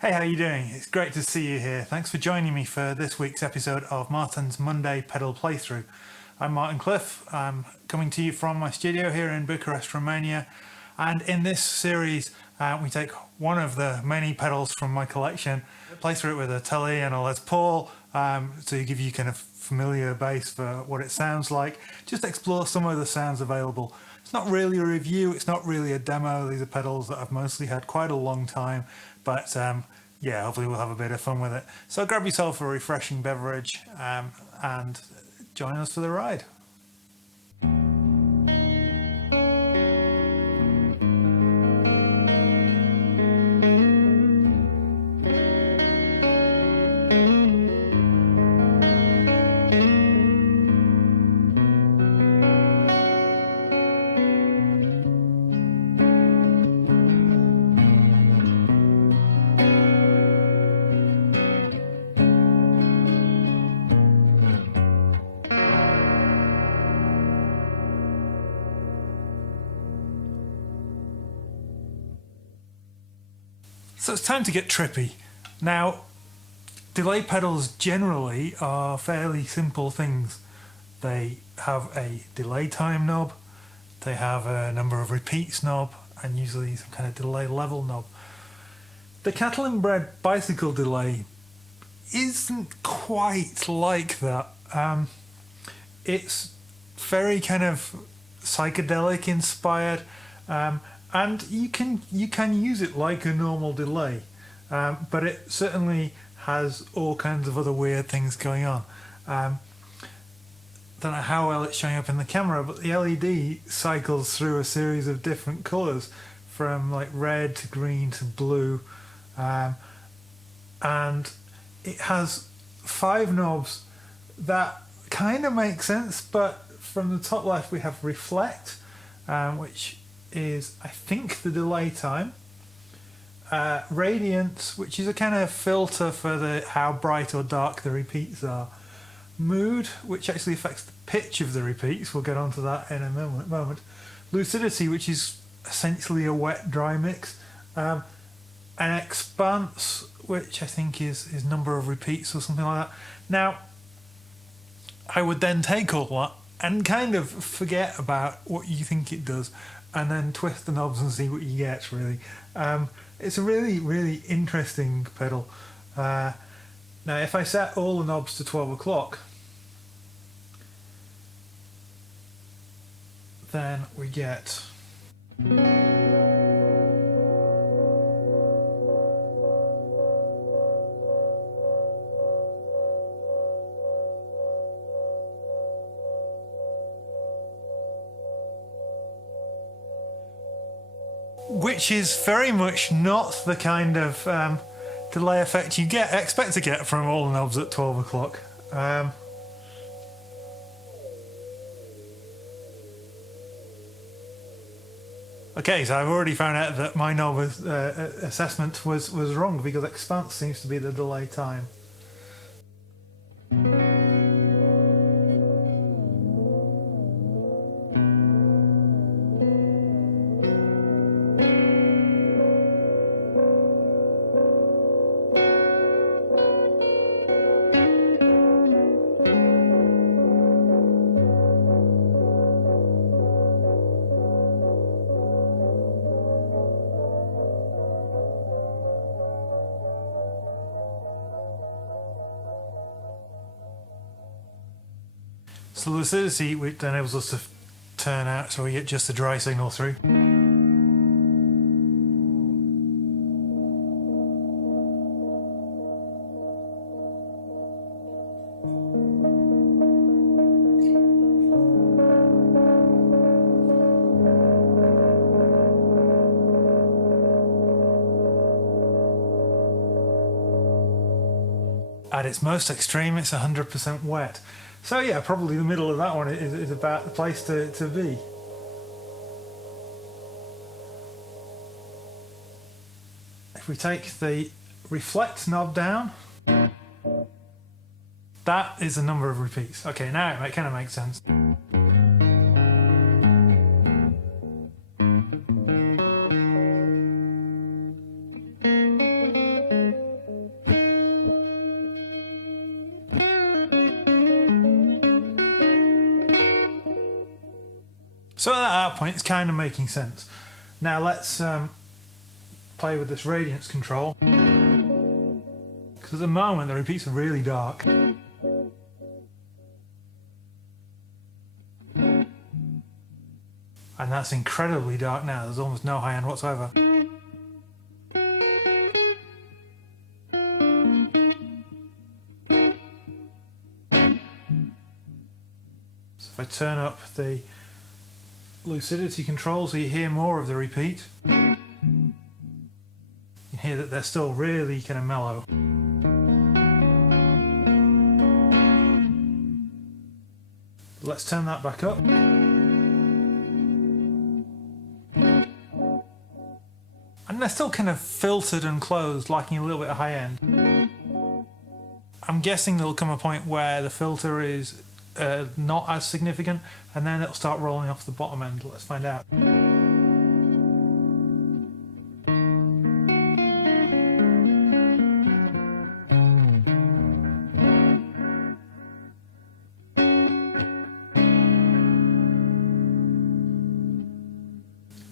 Hey, how you doing? It's great to see you here. Thanks for joining me for this week's episode of Martin's Monday Pedal Playthrough. I'm Martin Cliffe. I'm coming to you from my studio here in Bucharest, Romania. And in this series, we take one of the many pedals from my collection, play through it with a Tele and a Les Paul, to give you kind of familiar base for what it sounds like. Just explore some of the sounds available. It's not really a review, it's not really a demo. These are pedals that I've mostly had quite a long time, but yeah, hopefully we'll have a bit of fun with it. So grab yourself a refreshing beverage and join us for the ride. So it's time to get trippy. Now, delay pedals generally are fairly simple things. They have a delay time knob, they have a number of repeats knob, and usually some kind of delay level knob. The Catalinbread bicycle delay isn't quite like that. It's very kind of psychedelic inspired. And you can use it like a normal delay, but it certainly has all kinds of other weird things going on. Don't know how well it's showing up in the camera, but the LED cycles through a series of different colours, from like red to green to blue, and it has 5 knobs that kind of make sense. But from the top left we have reflect, which is, I think, the delay time. Radiance, which is a kind of filter for how bright or dark the repeats are. Mood, which actually affects the pitch of the repeats. We'll get onto that in a moment. Lucidity, which is essentially a wet-dry mix. And expanse, which I think is number of repeats or something like that. Now, I would then take all that and kind of forget about what you think it does, and then twist the knobs and see what you get, really. It's a really, really interesting pedal. Now, if I set all the knobs to 12 o'clock, then we get... which is very much not the kind of delay effect you expect to get from all the knobs at 12 o'clock. Okay, so I've already found out that my knob assessment was wrong, because expanse seems to be the delay time. So lucidity, which enables us to turn out so we get just the dry signal through. At its most extreme, it's 100% wet. So yeah, probably the middle of that one is about the place to be. If we take the reflect knob down, that is the number of repeats. Okay, now it kind of makes sense. So at that point it's kind of making sense. Now let's play with this radiance control, because at the moment the repeats are really dark. And that's incredibly dark now, there's almost no high end whatsoever. So if I turn up the lucidity control so you hear more of the repeat, you hear that they're still really kind of mellow. Let's turn that back up. And they're still kind of filtered and closed, lacking a little bit of high end. I'm guessing there'll come a point where the filter is not as significant, and then it'll start rolling off the bottom end. Let's find out.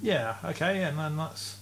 Yeah, okay, and then that's...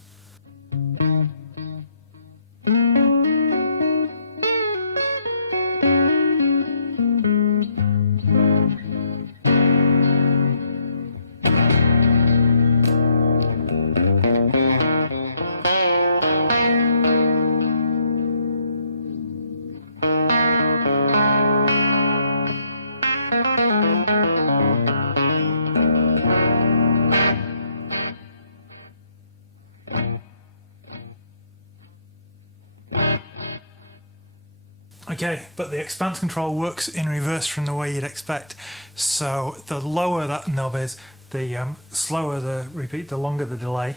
Okay, but the expanse control works in reverse from the way you'd expect. So the lower that knob is, the slower the repeat, the longer the delay,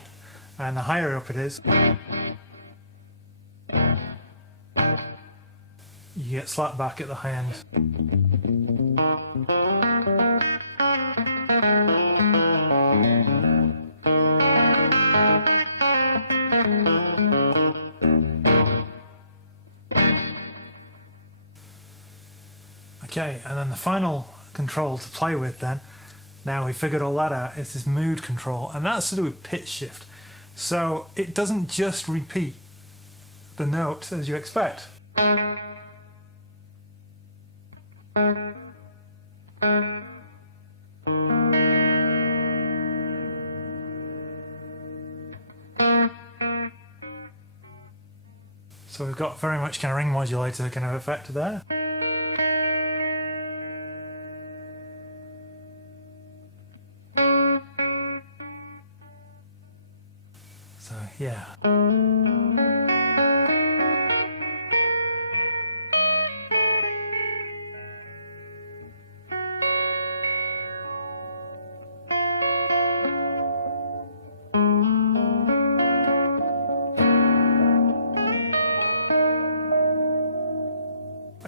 and the higher up it is, you get slapped back at the high end. Okay, and then the final control to play with then, now we figured all that out, is this mood control, and that's to do with pitch shift. So it doesn't just repeat the note as you expect. So we've got very much kind of ring modulator kind of effect there. So yeah.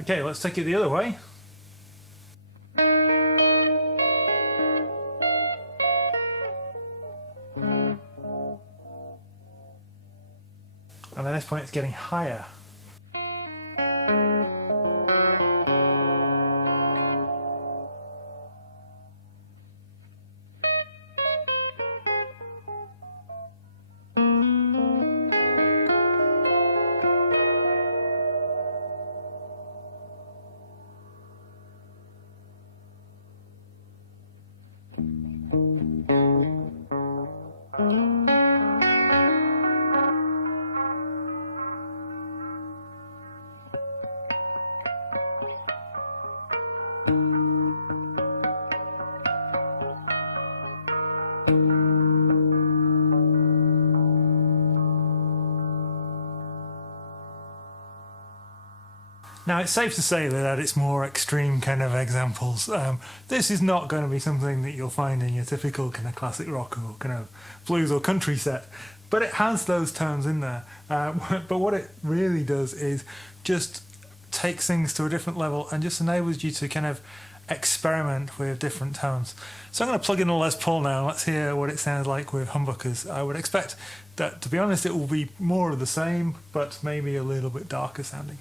Okay, let's take it the other way. And at this point it's getting higher. Now it's safe to say that at its more extreme kind of examples, this is not going to be something that you'll find in your typical kind of classic rock or kind of blues or country set, but it has those tones in there. But what it really does is just takes things to a different level and just enables you to kind of experiment with different tones. So I'm going to plug in a Les Paul now. Let's hear what it sounds like with humbuckers. I would expect that, to be honest, it will be more of the same, but maybe a little bit darker sounding.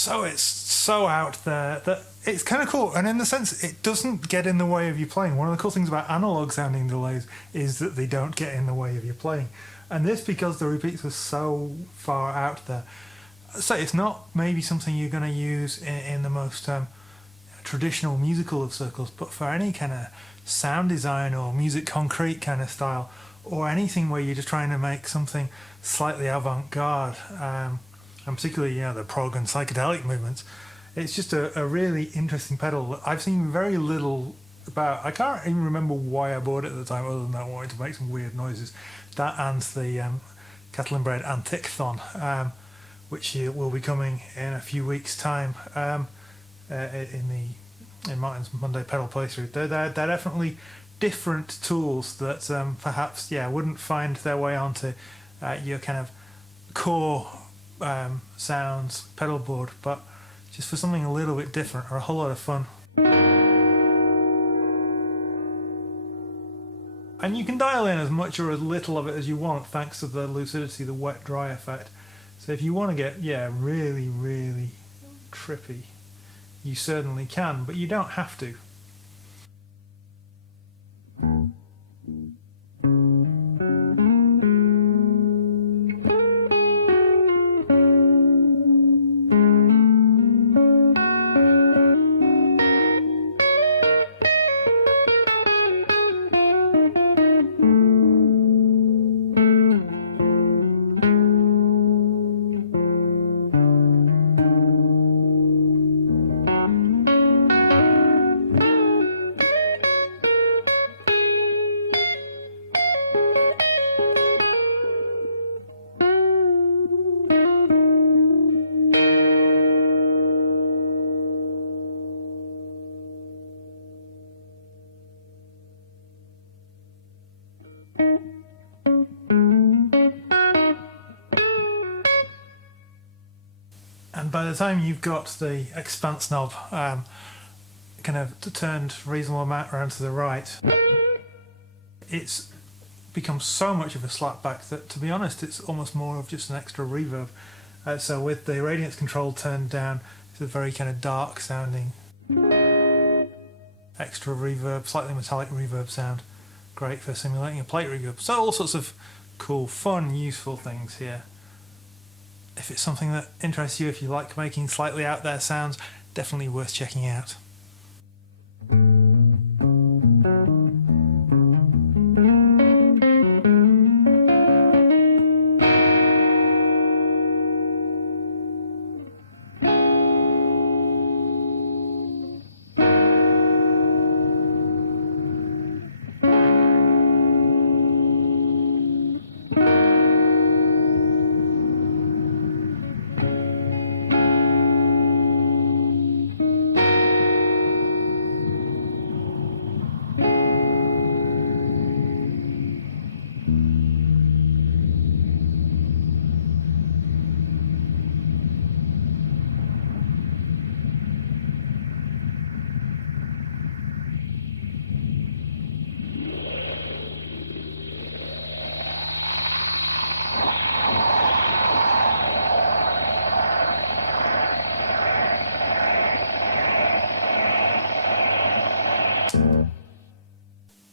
So it's so out there that it's kind of cool, and in the sense it doesn't get in the way of you playing. One of the cool things about analog sounding delays is that they don't get in the way of your playing, and this because the repeats are so far out there. So it's not maybe something you're going to use in the most traditional musical of circles, but for any kind of sound design or music concrete kind of style, or anything where you're just trying to make something slightly avant-garde, and particularly the prog and psychedelic movements, it's just a really interesting pedal that I've seen very little about. I can't even remember why I bought it at the time, other than that I wanted to make some weird noises. That and the Catalinbread Antiquethon, which will be coming in a few weeks' time, in Martin's Monday pedal playthrough. They're definitely different tools that perhaps wouldn't find their way onto your kind of core sounds pedal board, but just for something a little bit different, are a whole lot of fun. And you can dial in as much or as little of it as you want, thanks to the lucidity, the wet dry effect. So if you want to get really, really trippy, you certainly can, but you don't have to. And by the time you've got the expanse knob kind of turned reasonable amount around to the right, it's become so much of a slapback that, to be honest, it's almost more of just an extra reverb. So with the radiance control turned down, it's a very kind of dark sounding extra reverb, slightly metallic reverb sound. Great for simulating a plate reverb. So all sorts of cool, fun, useful things here. If it's something that interests you, if you like making slightly out there sounds, definitely worth checking out.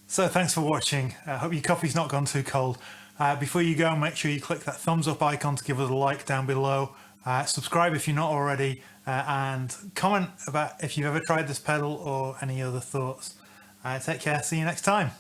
So thanks for watching. I hope your coffee's not gone too cold. Before you go, make sure you click that thumbs up icon to give us a like down below. Subscribe if you're not already, and comment about if you've ever tried this pedal or any other thoughts. Take care, see you next time.